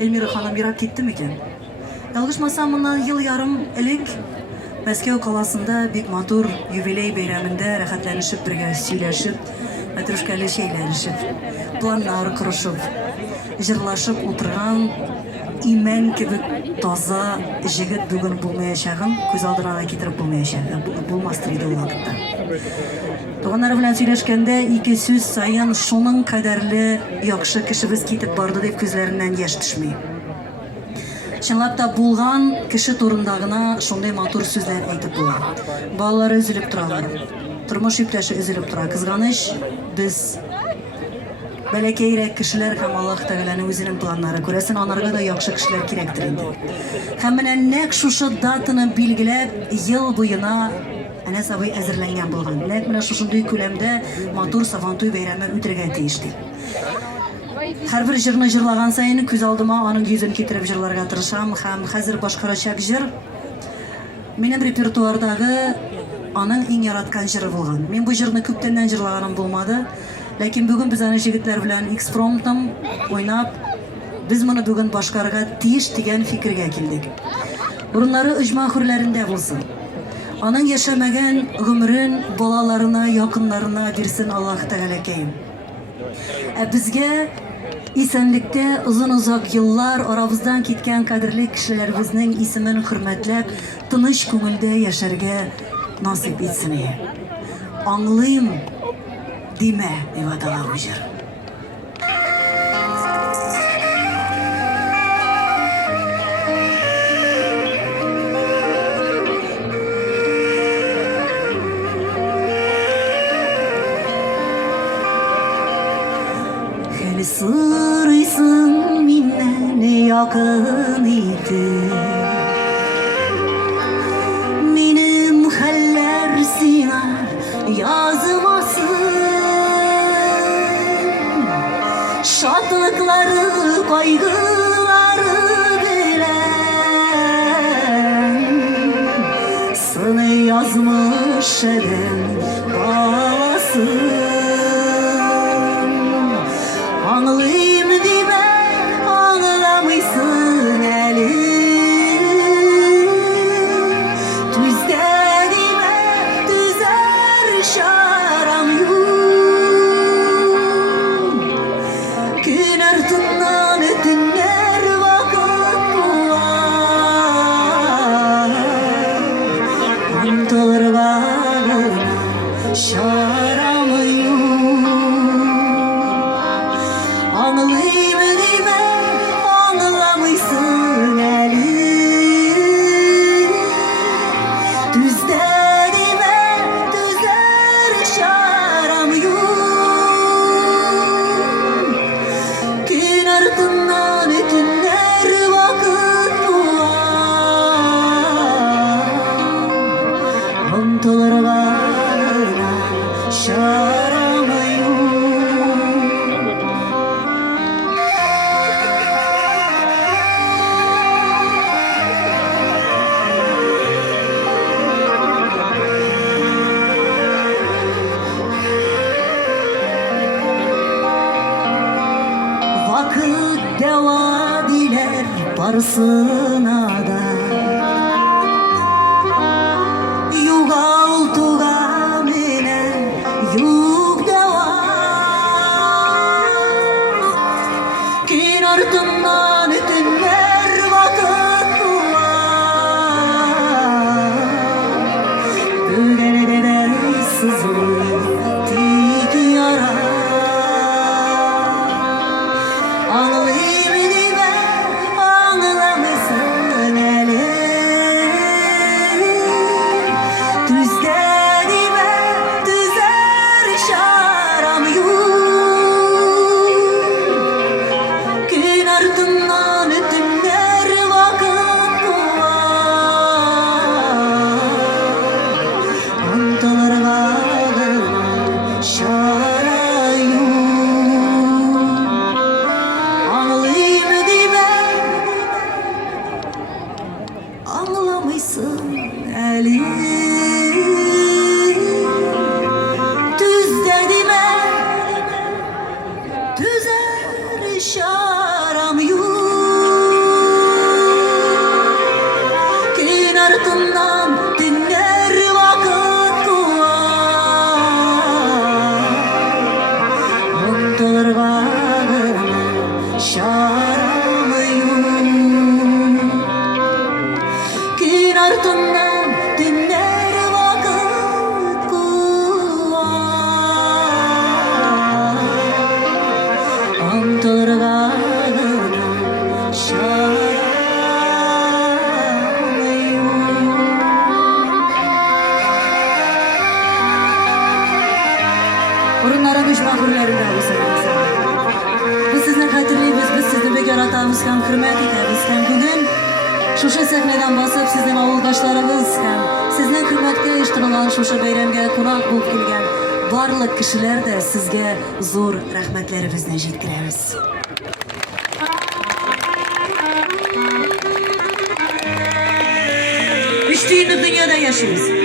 Elmira Hanım Irak gitti miken? Yalgışmasam bundan yıl yarım elek Moskva kalasında bir matur jubiley bayramında rahatlanışıp birge söyleşip, matruşkalı şeyleşip, planlar kuruşup, jırlaşıp oturgan imen gibi taza jigit bugün bulmayacağım, göz aldırana getirip bulmayacağım, bulmastırıydı o vakitte. Doğanlar bilen söyleşkende iki söz sayın şunun kadarlı yakşı kişimiz ketip bardı deyip gözlerinden yaş düşmeyi. Çınlap da bulgan kişi turundağına şunday matur sözler aytıp bulan. Bağları üzülüp duralar. Turmuş iptaşı üzülüp dura. Kızganış biz belekeyrek kişiler hem Allah Teala'nın özünün planları. Göresin onlarga da yakşı kişiler kirektir indi. Hem menen nek şuşu datını bilgilep yıl boyuna Enes abi ezirlengen bulgan. Nek menen şuşunduy kölemde matur savantuy beyreme ütirgen teyişti. Her bir jırını jırlagan sayın köz aldıma onun yüzünü getirip jırlarga tırışam. Hem hazır başkaraşak jır. Benim repertuardağı onun en yaratkan jırı bulgan. Men bu jırını köptenden jırlagaным bulmadı. Lakin bugün biz ana jigitler bilen X-Front'tan oynap, biz bunu bugün başkarga tiyiş degen fikirge keldik. Urunları ıjma hürlerinde bulsun. Onun yaşamagan ömrün bolalarına, yakınlarına birsin Allah Teala'keyim. Bizge isenlikte uzun uzak yıllar aramızdan ketken kadirli kişilerimizin ismini hürmetlep, tınış köngülde yaşarga nasip etsin. Anlayayım dime evadalar ujar. Heli sırıysın minnen yakın idi. Benim haller sinar yazmasın. Şadlıkları, kaygıları bilen sana yazmış elem bağlasın. Anlayayım dime anlamışsın elim. Düzde dime düzer şaram yok. Gün ardından dinler vakit bular. Antalır bağına şaram yok. Anlayayım dime anlamışsın elim. Düzde dime düzer şaram yok. Gün ardından dinler vakit bular. Antalar bağına şaram yok. Vakit deva diler barsına da. Yugaltuğa mene yug deva. Gün ardından dinler vakit bular. Bugün eder sızılır tik yara. Anlayayım dime anlamışsın elim. Düzde dime düzer şaram yok. Gün ardından dinler vakit bular. Antalar bağına şara yok. Anlayayım dime anlamışsın elim. Düzde dime düzer şaram yok. yerinde olsun. Biz sizni qadrlaymiz, biz sizni bek yaratamiz ham, hurmat etamiz ham. Bugun shusha sahnadan bosib sizning ovuldoshlaringiz ham, sizning hurmatga ishtirolan shusha bayramga qo'noq bo'lib kelgan barliq kishilar da sizga zo'r rahmatlarimizni yetkazamiz. Üç düğünlük dünyada yaşıyoruz.